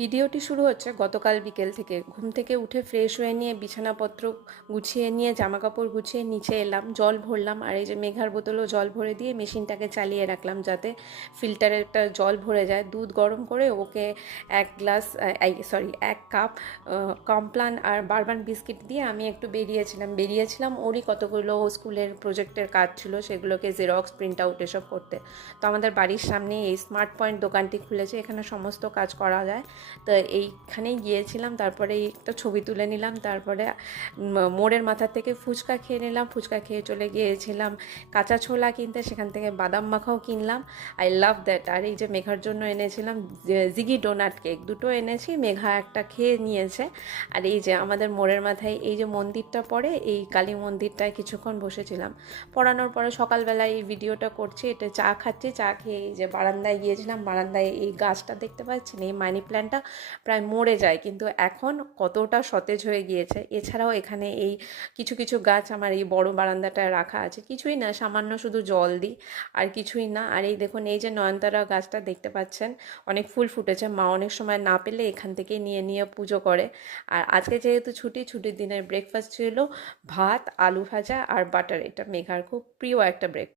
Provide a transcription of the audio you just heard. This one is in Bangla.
ভিডিওটি শুরু হচ্ছে গতকাল বিকেল থেকে। ঘুম থেকে উঠে ফ্রেশ হয়ে নিয়ে বিছানাপত্র গুছিয়ে নিয়ে জামাকাপড় গুছিয়ে নিচে এলাম, জল ভরলাম। আর এই যে মেঘার বোতলেও জল ভরে দিয়ে মেশিনটাকে চালিয়ে রাখলাম যাতে ফিল্টারেরটা জল ভরে যায়। দুধ গরম করে ওকে এক কাপ কমপ্লান আর বারবান বিস্কিট দিয়ে আমি একটু বেরিয়েছিলাম ওরই কতগুলো স্কুলের প্রজেক্টের কাজ ছিল, সেগুলোকে জেরক্স প্রিন্ট আউট এসব করতে। তো আমাদের বাড়ির সামনে এই স্মার্ট পয়েন্ট দোকানটি খুলেছে, এখানে সমস্ত কাজ করা যায়। তো এইখানেই গিয়েছিলাম, তারপরে একটা ছবি তুলে নিলাম, তারপরে মোড়ের মাথা থেকে ফুচকা খেয়ে নিলাম। ফুচকা খেয়ে চলে গিয়েছিলাম কাঁচা ছোলা কিনতে, সেখান থেকে বাদাম মাখাও কিনলাম। I love that. আর এই যে মেঘার জন্য এনেছিলাম জিগি ডোনাট কেক, দুটো এনেছি, মেঘা একটা খেয়ে নিয়েছে। আর এই যে আমাদের মোড়ের মাথায় এই যে মন্দিরটা পড়ে, এই কালী মন্দিরটায় কিছুক্ষণ বসেছিলাম। পড়ানোর পরে সকালবেলায় এই ভিডিওটা করছি, এটা চা খাচ্ছি। চা খেয়ে এই যে বারান্দায় গিয়েছিলাম, বারান্দায় এই গাছটা দেখতে পাচ্ছেন, এই মানি প্ল্যান্টটা প্রায় মরে যায়, কিন্তু এখন কতটা সতেজ হয়ে গিয়েছে। এছাড়াও এখানে এই কিছু কিছু গাছ আমার এই বড় বারান্দাটায় রাখা আছে, কিছুই না, সামান্য শুধু জল দিই আর কিছুই না। আর এই দেখুন, এই যে নয়নতারা গাছটা দেখতে পাচ্ছেন, অনেক ফুল ফুটেছে। মা অনেক সময় না পেলে এখান থেকে নিয়ে নিয়ে পুজো করে। আর আজকে যেহেতু ছুটির দিনের ব্রেকফাস্ট ছিল ভাত, আলু ভাজা আর বাটার। এটা মেঘার খুব প্রিয় একটা ব্রেকফাস্ট।